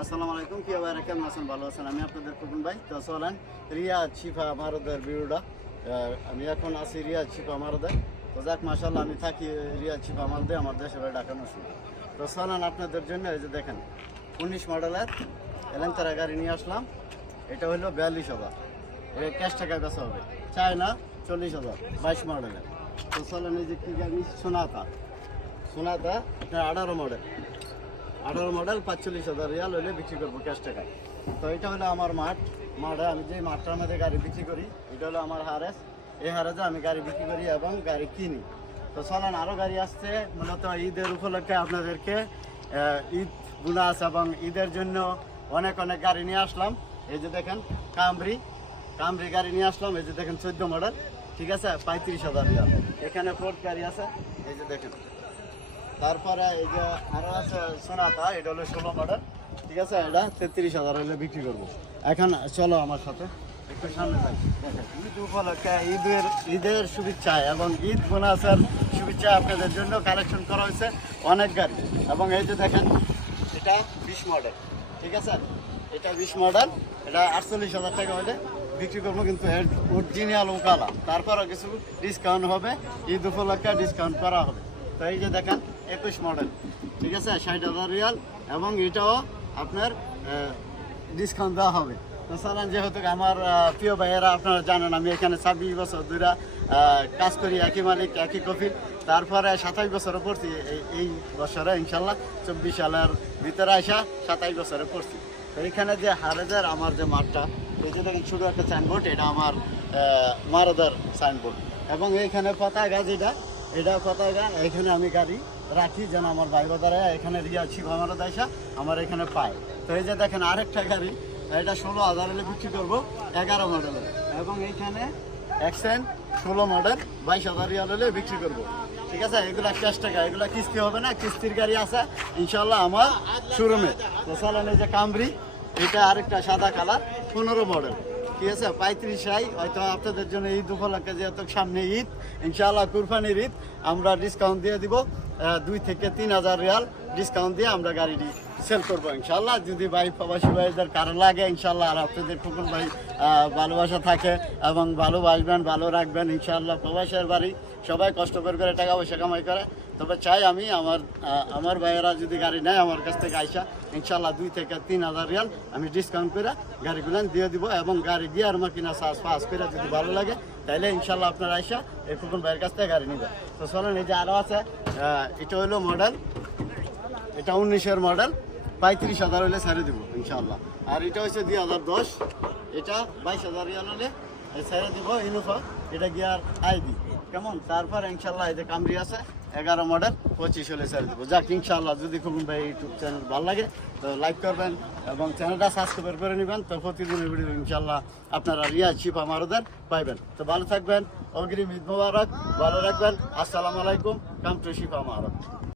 আসসালামু আলাইকুম কি ভাইরা কেমন আছেন? ভালো আছেন? আমি আপনাদের কুকুন ভাই। তো চলেন রিয়াজ শিফা মারদের আহ, আমি এখন আছি রিয়াজ শিফা মারদে তো যাক মাসাল্লাহ আমি থাকি রিয়াজ শিফা মারদে আমার দেশে বাড়ি ঢাকা নসুন তো চলেন আপনাদের জন্য এই যে দেখেন উনিশ মডেলের এলেন্তারা গাড়ি নিয়ে আসলাম। এটা হলো বিয়াল্লিশ হাজার। এটা ক্যাশ টাকা বেচা হবে। চায় না চল্লিশ হাজার বাইশ মডেলের। তো চলেন এই যে কি গাড়ি? সোনাতা। সোনাতা আপনার আঠারো মডেল। আঠারো মডেল, পাঁচচল্লিশ হাজার রিয়াল হলে বিক্রি করব ক্যাশ টাকায়। তো এটা হলো আমার মাঠ। মাঠে আমি যে মাঠটার মধ্যে গাড়ি বিক্রি করি, এটা হলো আমার হারেস। এই হারেজে আমি গাড়ি বিক্রি করি এবং গাড়ি কিনি। তো চলেন আরও গাড়ি আসছে। মূলত ঈদের উপলক্ষে আপনাদেরকে ঈদ বোনাস এবং ঈদের জন্য অনেক অনেক গাড়ি নিয়ে আসলাম। এই যে দেখেন, কামরি। কামরি গাড়ি নিয়ে আসলাম। এই যে দেখেন, চোদ্দ মডেল। ঠিক আছে? পঁয়ত্রিশ হাজার এখানে ফোর্ট গাড়ি আছে। এই যে দেখেন। তারপরে এই যে আরও আছে সোনাতা, এটা হলো ষোলো মডেল ঠিক আছে, এটা তেত্রিশ হাজার হলে বিক্রি করব। এখন চলো আমার সাথে, একটু সামনে যাই। ঈদ উপলক্ষে ঈদের ঈদের শুভেচ্ছা এবং ঈদ বোনাসের শুভেচ্ছা আপনাদের জন্য কালেকশন করা হয়েছে অনেক গাড়ি। এবং এই যে দেখেন, এটা বিশ মডেল ঠিক আছে, এটা বিশ মডেল এটা আটচল্লিশ হাজার টাকা হলে বিক্রি করব, কিন্তু অরিজিনাল ওকালা। তারপরও কিছু ডিসকাউন্ট হবে, ঈদ উপলক্ষে ডিসকাউন্ট করা হবে। তো এই যে দেখেন, একুশ মডেল ঠিক আছে? ষাট হাজার রিয়াল, এবং এটাও আপনার ডিসকাউন্ট দেওয়া হবে। তো সালান যেহেতু আমার প্রিয় ভাইয়েরা আপনারা জানেন, আমি এখানে ছাব্বিশ বছর ধরে কাজ করি, একই মালিক, একই কফি তারপরে সাতাইশ বছরে পড়ছি, এই- বছরে, ইনশাল্লাহ, চব্বিশ সালের ভিতরে আসা সাতাইশ বছরে পড়ছি। তো এখানে যে হারেজার আমার যে মাঠটা, এই যে দেখেন, ছোটো একটা সাইনবোর্ড এটা আমার মারাদার সাইনবোর্ড এবং এইখানে পতাকা যেটা এটা পতাকা, এখানে আমি গাড়ি রাখি যেন আমার ভাই বাজারে এখানে রিয়া ছিল, আমার দেশা, আমার এখানে পায়। তো এই যে দেখেন আরেকটা গাড়ি, এটা ষোলো হাজার হলে বিক্রি করব, এগারো মডেলের এবং এইখানে এক্সেন ষোলো মডেল বাইশ হাজার রিয়াল হলে বিক্রি করব। ঠিক আছে? এগুলা ক্যাশ টাকা, এগুলা কিস্তি হবে না, কিস্তির গাড়ি আছে ইনশাল্লাহ আমার শোরুমে তো চলেন এই যে কামরি, এটা আরেকটা সাদা কালার পনেরো মডেল ঠিক আছে? পঁয়ত্রিশ আই, হয়তো আপনাদের জন্য ঈদ উপলক্ষে যেহেতু সামনে ঈদ, ইনশাআল্লাহ কুরবানির ঈদ, আমরা ডিসকাউন্ট দিয়ে দিব দুই থেকে তিন হাজার রিয়াল ডিসকাউন্ট দিয়ে আমরা গাড়িটি সেল করব ইনশাল্লাহ যদি ভাই প্রবাসী ভাইদের কারও লাগে ইনশাল্লাহ আর আপনাদের কুকুর ভাই ভালোবাসা থাকে এবং ভালোবাসবেন, ভালো রাখবেন ইনশাল্লাহ প্রবাসের বাড়ি সবাই কষ্ট করে করে টাকা পয়সা কামাই করে। তবে চাই আমি আমার আমার ভাইয়েরা যদি গাড়ি নেয় আমার কাছ থেকে আইসা ইনশাল্লাহ দুই থেকে তিন হাজার রিয়াল আমি ডিসকাউন্ট করে গাড়িগুলো দিয়ে দিব এবং গাড়ি দিয়ে আর কিনা সাজ পাস করে যদি ভালো লাগে তাহলে ইনশাল্লাহ আপনার আইসা এই ফুকুন ভাইয়ের কাছ থেকে গাড়ি নিবে। তো চলেন, এই যে আরও আছে এটা হলো মডেল এটা উনিশের মডেল পঁয়ত্রিশ হাজার হলে ছেড়ে দিব ইনশাল্লাহ আর এটা হচ্ছে দুই হাজার দশ, এটা বাইশ হাজার রিয়াল হলে ছেড়ে দিব ইনোভা এটা গিয়ার আইডি। কেমন? তারপর ইনশাল্লাহ এই যে কামরি আছে এগারো মডেল পঁচিশ হলে ছেড়ে দেবো। যাক ইনশাল্লাহ যদি খুব ভাই ইউটিউব চ্যানেল ভালো লাগে, তো লাইক করবেন এবং চ্যানেলটা সাবস্ক্রাইব করে নেবেন, তো প্রতিদিনের ভিডিও ইনশাল্লাহ আপনারা রিয়া শিপ আমারদের পাইবেন। তো ভালো থাকবেন, অগ্রিম ঈদ মোবারক, ভালো রাখবেন। আসসালামু আলাইকুম কাম টু শিপ আমার